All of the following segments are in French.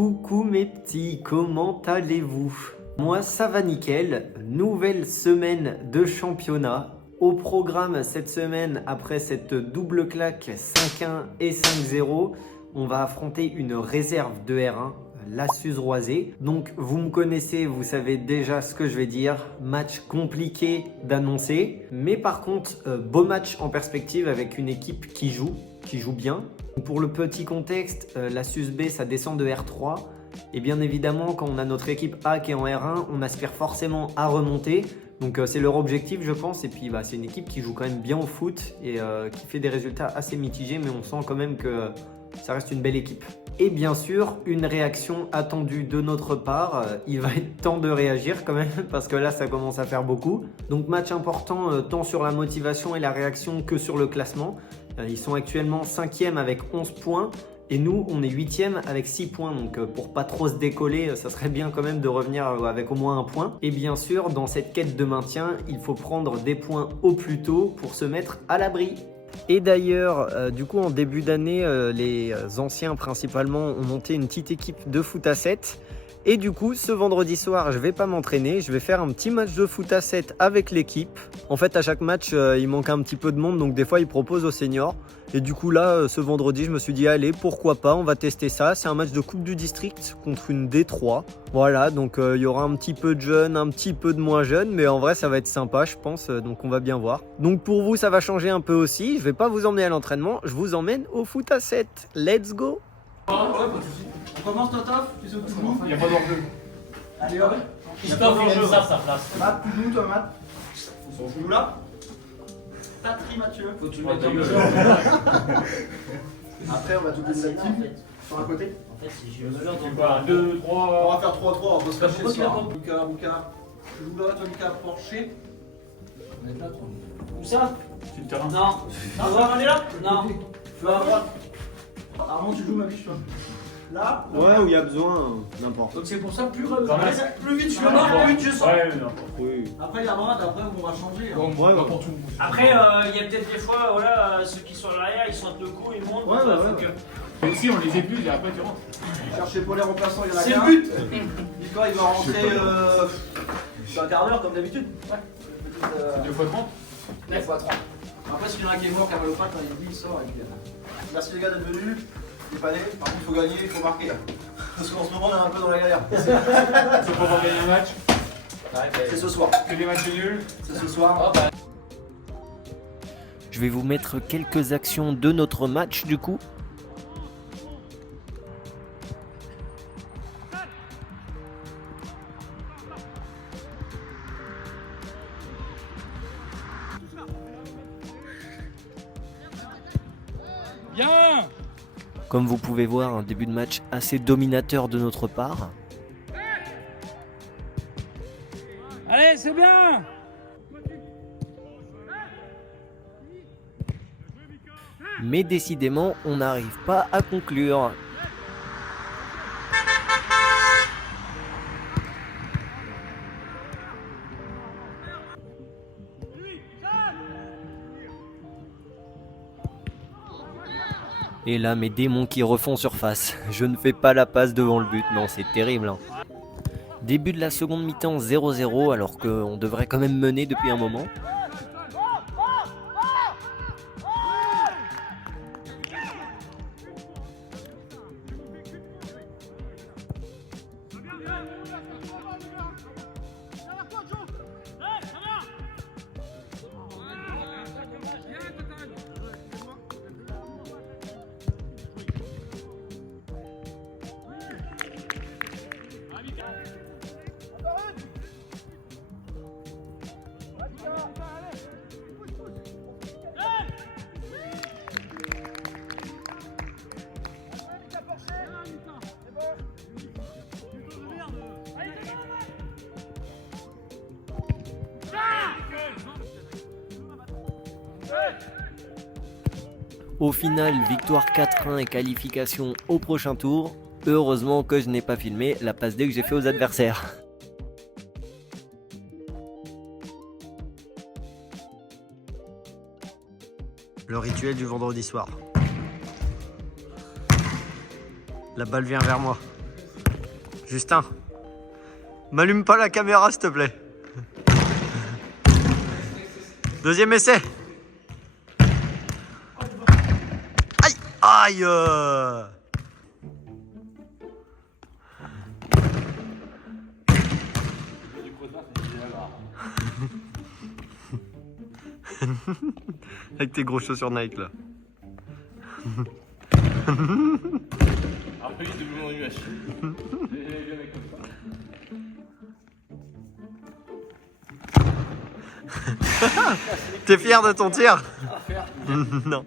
Coucou mes petits, comment allez-vous? Moi ça va nickel, nouvelle semaine de championnat. Au programme cette semaine, après cette double claque 5-1 et 5-0, on va affronter une réserve de R1, la Suze-Roisey. Donc vous me connaissez, vous savez déjà ce que je vais dire. Match compliqué d'annoncer. Mais par contre, beau match en perspective avec une équipe qui joue bien. Pour le petit contexte, la Suze B, ça descend de R3. Et bien évidemment, quand on a notre équipe A qui est en R1, on aspire forcément à remonter. Donc c'est leur objectif, je pense. Et puis c'est une équipe qui joue quand même bien au foot et qui fait des résultats assez mitigés. Mais on sent quand même que ça reste une belle équipe. Et bien sûr, une réaction attendue de notre part. Il va être temps de réagir quand même parce que là, ça commence à faire beaucoup. Donc match important tant sur la motivation et la réaction que sur le classement. Ils sont actuellement 5e avec 11 points. Et nous, on est 8e avec 6 points. Donc pour pas trop se décoller, ça serait bien quand même de revenir avec au moins un point. Et bien sûr, dans cette quête de maintien, il faut prendre des points au plus tôt pour se mettre à l'abri. Et d'ailleurs, du coup, en début d'année, les anciens principalement ont monté une petite équipe de foot à 7. Et du coup, ce vendredi soir, je vais pas m'entraîner, je vais faire un petit match de foot à 7 avec l'équipe. En fait, à chaque match, il manque un petit peu de monde, donc des fois, ils proposent aux seniors. Et du coup, là, ce vendredi, je me suis dit, allez, pourquoi pas, on va tester ça. C'est un match de Coupe du District contre une D3. Voilà, donc il y aura un petit peu de jeunes, un petit peu de moins jeunes, mais en vrai, ça va être sympa, je pense, donc on va bien voir. Donc pour vous, ça va changer un peu aussi. Je vais pas vous emmener à l'entraînement, je vous emmène au foot à 7. Let's go! Ouais, pas de soucis. On commence Totaf, tu sais où tu joues. Il n'y a pas d'enjeu. Allez hop. Christophe, il aime ça, sa place. Matt, tu joues toi, Matt. Tu joues là. Patrie Mathieu. Faut que tu le mettes dans le jeu. Après, on va tout les actifs. Sur un côté. En fait, si je me meurs Tu dans vois, 2, On 3. va faire 3-3, on va se cacher Pourquoi ce tu soir. Lucas. Tu joues là, toi, Lucas, Porcher. On est là, toi. Où ça? Sur le terrain. Non. On est là? Non. Tu vas à droite. Armand, tu joues ma biche, toi. Là. Ouais, où il y a besoin, n'importe. Donc c'est pour ça, plus Plus vite je Ah, marque, bon. plus vite je sors. Ouais, n'importe. Oui. Après, il y a droite, après, on va changer. Bon, Ouais, pas ouais. pour tout. Après, il y a peut-être des fois, voilà, ceux qui sont à l'arrière, ils sentent le coup, ils montent. Ouais, donc, ouais, faut ouais. que- Mais si on les ébule et après tu rentres. Cherchez pour les remplaçants, il y en a C'est qu'un. le but. Nicolas, il va rentrer sur un quart d'heure, comme d'habitude. Ouais. C'est 2 fois 30. 9 fois 30. Après, s'il y en a un qui est mort, qui a mal au pattes, il sort. Et puis, merci les gars d'être venus. Dépanner. Par contre, il faut gagner, il faut marquer. Parce qu'en ce moment, on est un peu dans la galère. Il faut pouvoir gagner un match. C'est ce soir. Que des matchs nuls. C'est ce soir. Je vais vous mettre quelques actions de notre match du coup. Bien. Comme vous pouvez voir, un début de match assez dominateur de notre part. Allez, c'est bien. Mais décidément, on n'arrive pas à conclure. Et là, mes démons qui refont surface. Je ne fais pas la passe devant le but. Non, c'est terrible, hein. Début de la seconde mi-temps 0-0 alors qu'on devrait quand même mener depuis un moment. Au final, victoire 4-1 et qualification au prochain tour. Heureusement que je n'ai pas filmé la passe D que j'ai fait aux adversaires. Le rituel du vendredi soir. La balle vient vers moi. Justin, m'allume pas la caméra s'il te plaît. Deuxième essai. Aïe. Aïe. Avec tes gros chaussures Nike là. Après, il est devenu en nuage. T'es fier de ton tir? Non.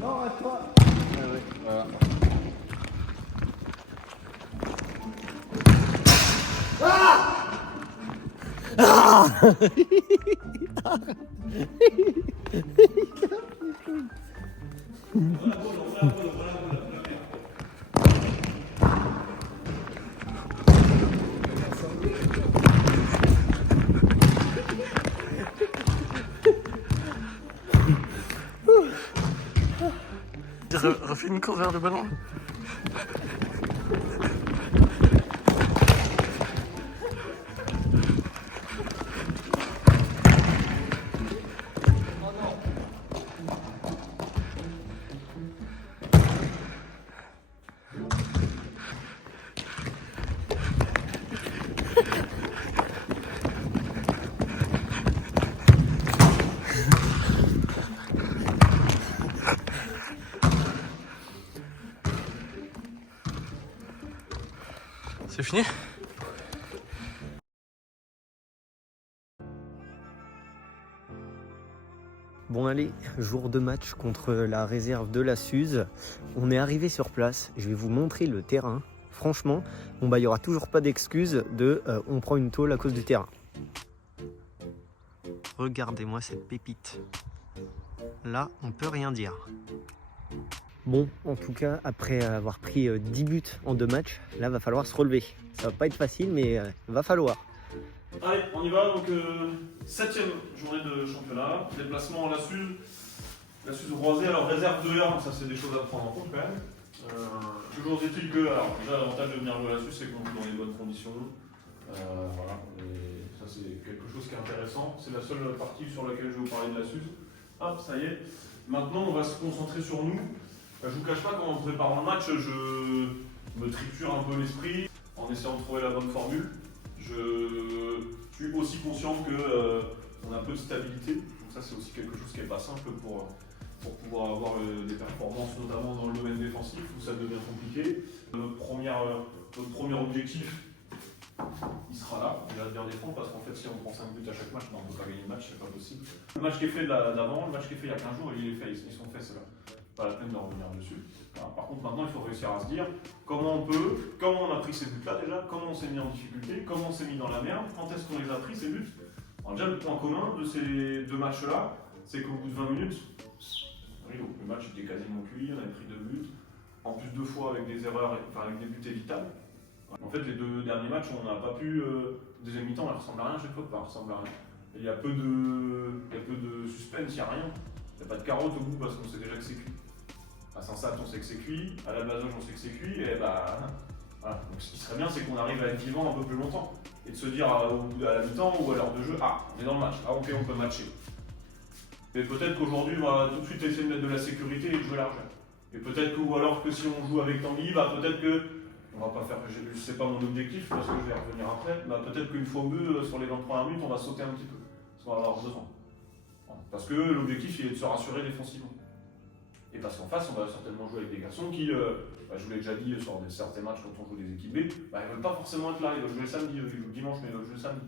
Non, à toi. Voilà. Refais une course vers le ballon. C'est fini? Bon allez, jour de match contre la réserve de la Suze. On est arrivé sur place, je vais vous montrer le terrain. Franchement, bon bah il n'y aura toujours pas d'excuse de on prend une tôle à cause du terrain. Regardez-moi cette pépite. Là, on peut rien dire. Bon, en tout cas, après avoir pris 10 buts en 2 matchs, là, va falloir se relever. Ça va pas être facile, mais va falloir. Allez, on y va. Donc, 7ème journée de championnat. Déplacement à la Suze Roisée. Alors, réserve 2-1, ça c'est des choses à prendre en compte quand même. Toujours est-il que, alors, déjà, l'avantage de venir jouer à la Suze, c'est qu'on joue dans les bonnes conditions. Voilà, et ça c'est quelque chose qui est intéressant. C'est la seule partie sur laquelle je vais vous parler de la Suze. Hop, ça y est. Maintenant, on va se concentrer sur nous. Je vous cache pas, quand en préparant le match, je me triture un peu l'esprit en essayant de trouver la bonne formule. Je suis aussi conscient qu'on a un peu de stabilité, donc ça c'est aussi quelque chose qui n'est pas simple pour pouvoir avoir des performances, notamment dans le domaine défensif où ça devient compliqué. Notre premier objectif, il sera là, déjà de bien défendre, parce qu'en fait si on prend 5 buts à chaque match, on ne peut pas gagner le match, c'est pas possible. Le match qui est fait d'avant, le match qui est fait il y a 15 jours, il est fait, ils sont faits ceux-là. Pas la peine de revenir dessus. Voilà. Par contre maintenant il faut réussir à se dire comment on a pris ces buts là déjà, comment on s'est mis en difficulté, comment on s'est mis dans la merde, quand est-ce qu'on les a pris ces buts. Alors déjà le point commun de ces deux matchs là, c'est qu'au bout de 20 minutes, oui, donc le match était quasiment cuit, on avait pris 2 buts, en plus 2 fois avec des erreurs, enfin avec des buts évitables. En fait les 2 derniers matchs on n'a pas pu, deuxième mi-temps elle ressemble à rien, chaque fois elle ressemble à rien. Il y a peu de suspense, il n'y a rien. Il n'y a pas de carotte au bout parce qu'on sait déjà que c'est cuit. À Saint-Sapt, on sait que c'est cuit. À la Bazoge, on sait que c'est cuit. Et bah, voilà. Donc, ce qui serait bien, c'est qu'on arrive à être vivant un peu plus longtemps. Et de se dire à la mi-temps ou à l'heure de jeu, ah, on est dans le match. Ah, ok, on peut matcher. Mais peut-être qu'aujourd'hui, on va tout de suite essayer de mettre de la sécurité et de jouer l'argent. Et peut-être que, ou alors que si on joue avec Tanguy, bah, peut-être que, on va pas faire, c'est pas mon objectif parce que je vais revenir après, bah, peut-être qu'une fois ou deux, sur les 20 premières minutes, on va sauter un petit peu. Parce qu'on va avoir besoin. Parce que l'objectif il est de se rassurer défensivement. Et parce qu'en face, on va certainement jouer avec des garçons qui, je vous l'ai déjà dit sur certains matchs quand on joue des équipes B, bah, ils ne veulent pas forcément être là, ils veulent jouer le samedi, ils jouent le dimanche, mais ils veulent jouer le samedi.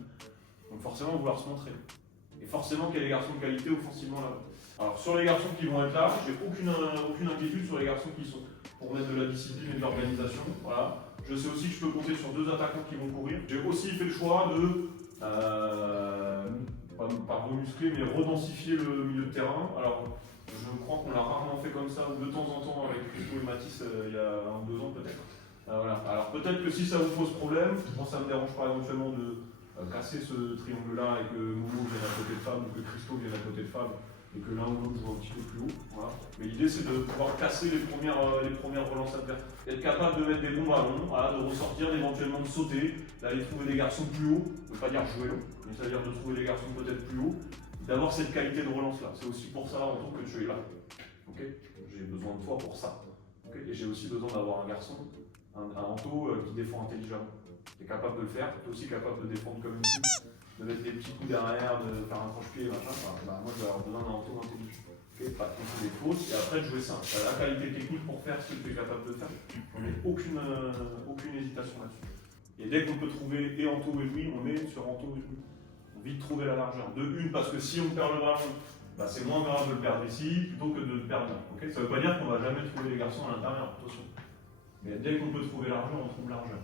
Donc forcément, vouloir se montrer. Et forcément qu'il y a des garçons de qualité offensivement là-bas. Alors sur les garçons qui vont être là, j'ai aucune inquiétude sur les garçons qui sont pour mettre de la discipline et de l'organisation. Voilà. Je sais aussi que je peux compter sur 2 attaquants qui vont courir. J'ai aussi fait le choix de pas remuscler, mais redensifier le milieu de terrain. Alors, je crois qu'on l'a rarement fait comme ça, de temps en temps, avec Christo et Matisse, il y a 1 ou 2 ans peut-être. Voilà. Alors, peut-être que si ça vous pose problème, moi ça me dérange pas éventuellement casser ce triangle-là et que Momo vienne à côté de Fab ou que Christo vienne à côté de Fab et que l'un ou l'autre joue un petit peu plus haut. Voilà. Mais l'idée c'est de pouvoir casser les premières relances adverses. Être capable de mettre des bons ballons, voilà, de ressortir, éventuellement de sauter, d'aller trouver des garçons plus hauts, ne pas dire jouer haut, mais c'est-à-dire de trouver des garçons peut-être plus hauts, d'avoir cette qualité de relance-là. C'est aussi pour ça en tant que tu es là. Okay, j'ai besoin de toi pour ça. Okay, et j'ai aussi besoin d'avoir un garçon, un Anto qui défend intelligemment. Tu es capable de le faire, tu es aussi capable de défendre comme une pute, de mettre des petits coups derrière, de faire un tranche-pied, machin. Moi je vais avoir besoin d'un Anto intelligent. Okay, pas de contre des fausses et après de jouer simple. Tu as la qualité technique pour faire ce que tu es capable de faire. On n'a aucune hésitation là-dessus. Et dès qu'on peut trouver et Anto et Louis, on est sur Anto et Louis. On vite trouver la largeur. De une, parce que si on perd le ballon, bah c'est moins grave de le perdre ici plutôt que de le perdre là. Okay, ça ne veut pas dire qu'on ne va jamais trouver les garçons à l'intérieur, attention. Mais dès qu'on peut trouver l'argent, on trouve l'argent.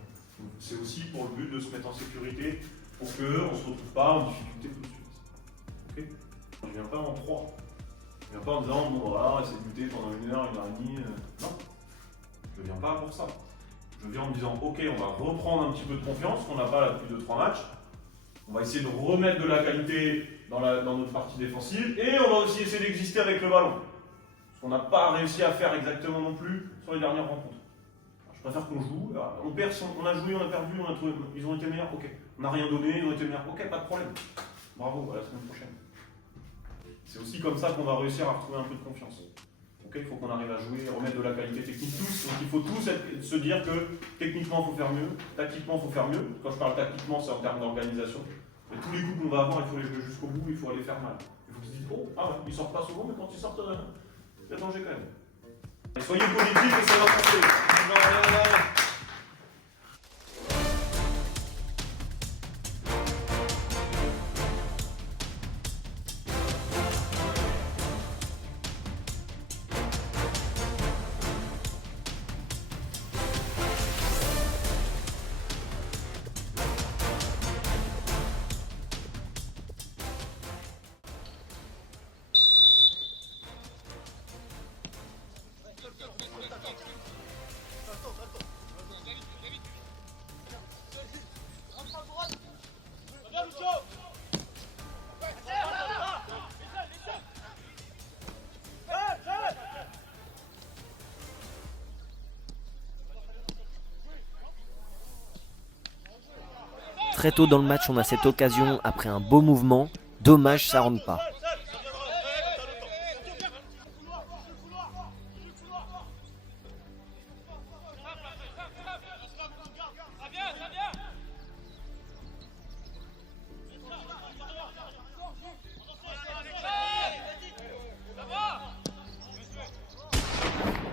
C'est aussi pour le but de se mettre en sécurité pour qu'on ne se retrouve pas en difficulté tout de suite. Okay, je ne viens pas en 3. Je ne viens pas en disant bon voilà, on va essayer de lutter pendant 1 heure, 1h30. Non, je ne viens pas pour ça. Je viens en me disant ok, on va reprendre un petit peu de confiance, qu'on n'a pas là depuis 2-3 matchs. On va essayer de remettre de la qualité dans notre partie défensive et on va aussi essayer d'exister avec le ballon. Ce qu'on n'a pas réussi à faire exactement non plus sur les dernières rencontres. Je préfère qu'on joue. On perd, on a joué, on a perdu, on a trouvé, ils ont été meilleurs, ok. On n'a rien donné, ils ont été meilleurs, ok, pas de problème. Bravo, à la semaine prochaine. C'est aussi comme ça qu'on va réussir à retrouver un peu de confiance. Okay, il faut qu'on arrive à jouer, remettre de la qualité technique tous. Donc il faut tous se dire que techniquement il faut faire mieux, tactiquement il faut faire mieux. Quand je parle tactiquement, c'est en termes d'organisation. Mais tous les coups qu'on va avoir, il faut les jouer jusqu'au bout, il faut les faire mal. Il faut qu'ils se disent oh, ah ouais, ils sortent pas souvent, mais quand ils sortent, il y a danger quand même. Et soyez positifs et ça va passer. Très tôt dans le match, on a cette occasion après un beau mouvement. Dommage, ça rentre pas.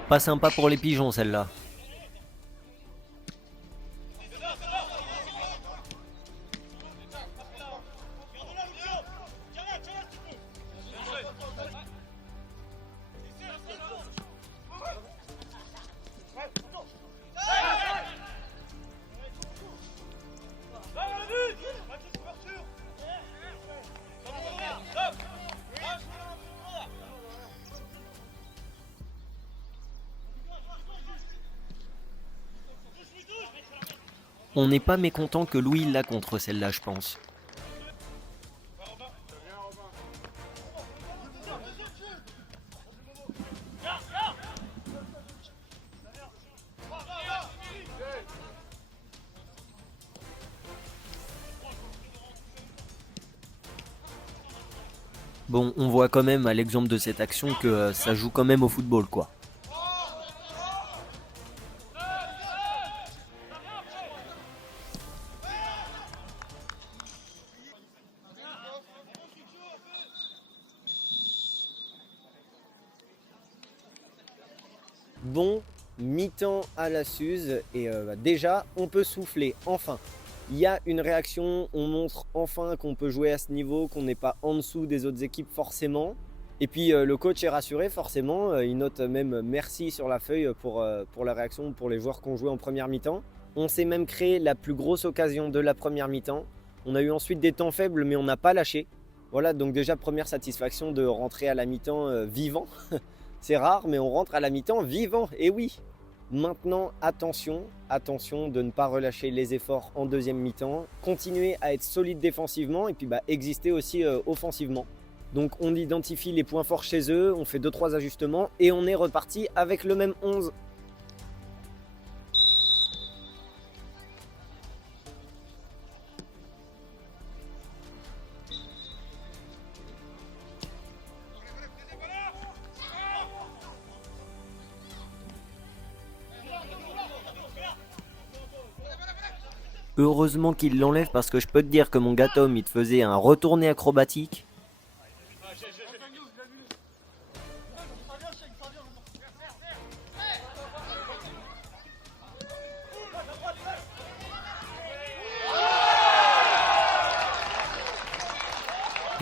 Pas sympa pour les pigeons celle-là. On n'est pas mécontent que Louis l'a contre celle-là, je pense. Bon, on voit quand même à l'exemple de cette action que ça joue quand même au football, quoi. Bon, mi-temps à la Suze et déjà on peut souffler, enfin. Il y a une réaction, on montre enfin qu'on peut jouer à ce niveau, qu'on n'est pas en dessous des autres équipes forcément. Et puis le coach est rassuré forcément, il note même merci sur la feuille pour la réaction pour les joueurs qui ont joué en première mi-temps. On s'est même créé la plus grosse occasion de la première mi-temps. On a eu ensuite des temps faibles mais on n'a pas lâché. Voilà, donc déjà première satisfaction de rentrer à la mi-temps vivant. C'est rare mais on rentre à la mi-temps vivant, et oui. Maintenant, attention de ne pas relâcher les efforts en deuxième mi-temps. Continuer à être solide défensivement et puis exister aussi offensivement. Donc on identifie les points forts chez eux, on fait 2-3 ajustements et on est reparti avec le même 11. Heureusement qu'il l'enlève parce que je peux te dire que mon gâteau il te faisait un retourné acrobatique.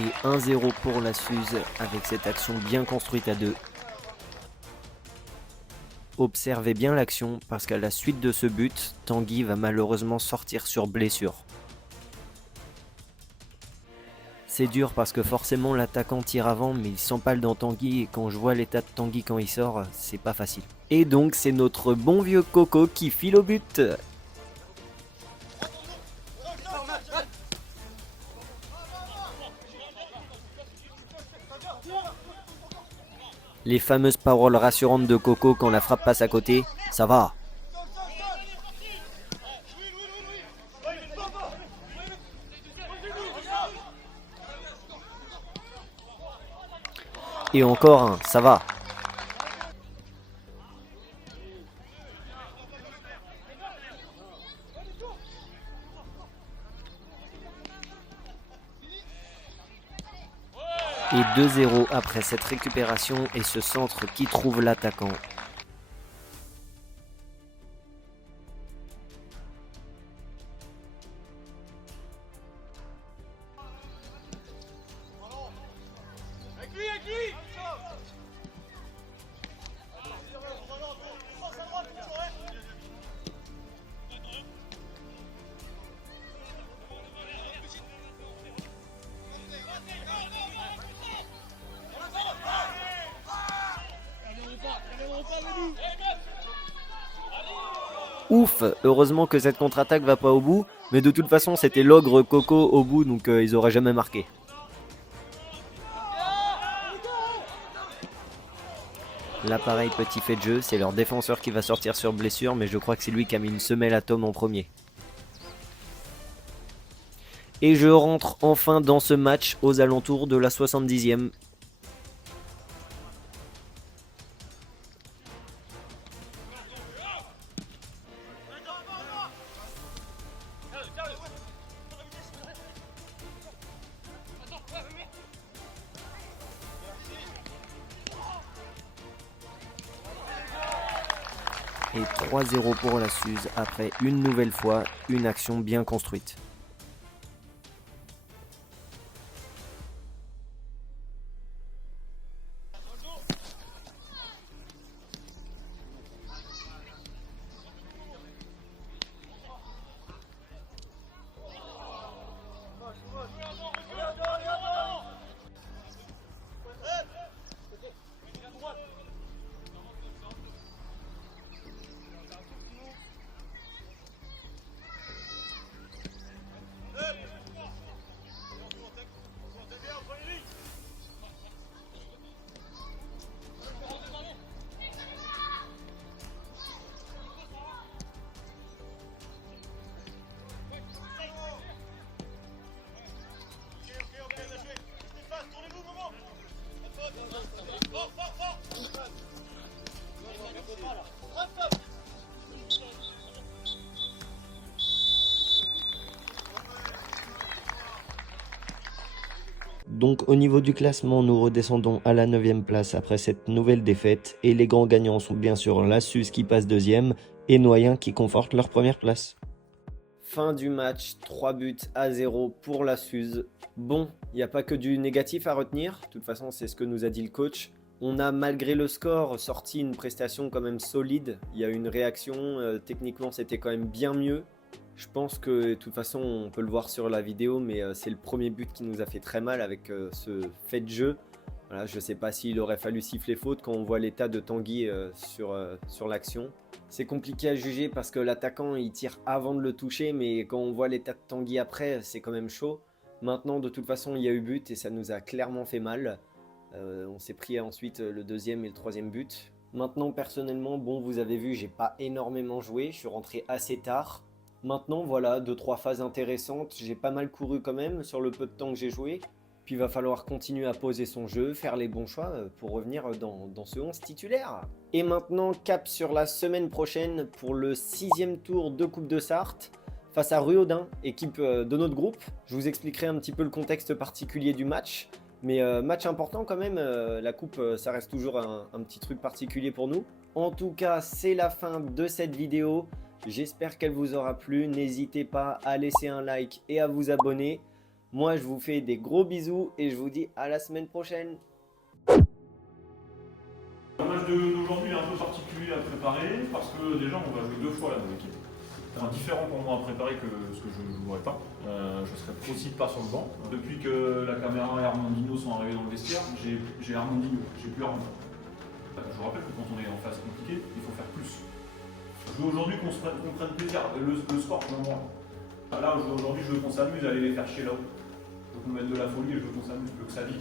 Et 1-0 pour la Suze avec cette action bien construite à deux. Observez bien l'action parce qu'à la suite de ce but, Tanguy va malheureusement sortir sur blessure. C'est dur parce que forcément l'attaquant tire avant mais il s'empale dans Tanguy et quand je vois l'état de Tanguy quand il sort, c'est pas facile. Et donc c'est notre bon vieux Coco qui file au but. Les fameuses paroles rassurantes de Coco quand la frappe passe à côté, ça va. Et encore un, ça va. Et 2-0 après cette récupération et ce centre qui trouve l'attaquant. Ouf, heureusement que cette contre-attaque va pas au bout, mais de toute façon c'était l'ogre Coco au bout donc ils auraient jamais marqué. Là pareil, petit fait de jeu, c'est leur défenseur qui va sortir sur blessure, mais je crois que c'est lui qui a mis une semelle à Tom en premier. Et je rentre enfin dans ce match aux alentours de la 70e. Et 3-0 pour la Suze après une nouvelle fois une action bien construite. Donc au niveau du classement, nous redescendons à la 9e place après cette nouvelle défaite. Et les grands gagnants sont bien sûr la Suze qui passe 2e et Noyen qui conforte leur première place. Fin du match, 3-0 pour la Suze. Bon, il n'y a pas que du négatif à retenir. De toute façon, c'est ce que nous a dit le coach. On a malgré le score sorti une prestation quand même solide. Il y a eu une réaction, techniquement c'était quand même bien mieux. Je pense que de toute façon on peut le voir sur la vidéo, mais c'est le premier but qui nous a fait très mal avec ce fait de jeu. Voilà, je ne sais pas s'il aurait fallu siffler faute quand on voit l'état de Tanguy sur l'action. C'est compliqué à juger parce que l'attaquant il tire avant de le toucher, mais quand on voit l'état de Tanguy après, c'est quand même chaud. Maintenant, de toute façon, il y a eu but et ça nous a clairement fait mal. On s'est pris ensuite le deuxième et le troisième but. Maintenant, personnellement, bon, vous avez vu, j'ai pas énormément joué, je suis rentré assez tard. Maintenant, voilà, 2-3 phases intéressantes, j'ai pas mal couru quand même sur le peu de temps que j'ai joué. Puis il va falloir continuer à poser son jeu, faire les bons choix pour revenir dans ce 11 titulaire. Et maintenant, cap sur la semaine prochaine pour le 6e tour de Coupe de Sarthe face à Ruaudin, équipe de notre groupe. Je vous expliquerai un petit peu le contexte particulier du match. Mais match important quand même, la coupe ça reste toujours un petit truc particulier pour nous. En tout cas, c'est la fin de cette vidéo. J'espère qu'elle vous aura plu. N'hésitez pas à laisser un like et à vous abonner. Moi, je vous fais des gros bisous et je vous dis à la semaine prochaine. Le match d'aujourd'hui est un peu particulier à préparer parce que déjà on va jouer 2 fois la même équipe. C'est différent pour moi à préparer que ce que je ne jouerai pas. Je serai aussi pas sur le banc. Depuis que la caméra et Armandinho sont arrivés dans le vestiaire, j'ai Armandinho, j'ai plus Armandinho. Je vous rappelle que quand on est en phase compliquée, il faut faire plus. Je veux aujourd'hui qu'on prenne plaisir. Le sport, pour moi. Là, aujourd'hui, je veux qu'on s'amuse à aller les faire chier là-haut. Je veux qu'on mette de la folie et je veux qu'on s'amuse, je veux que ça vive.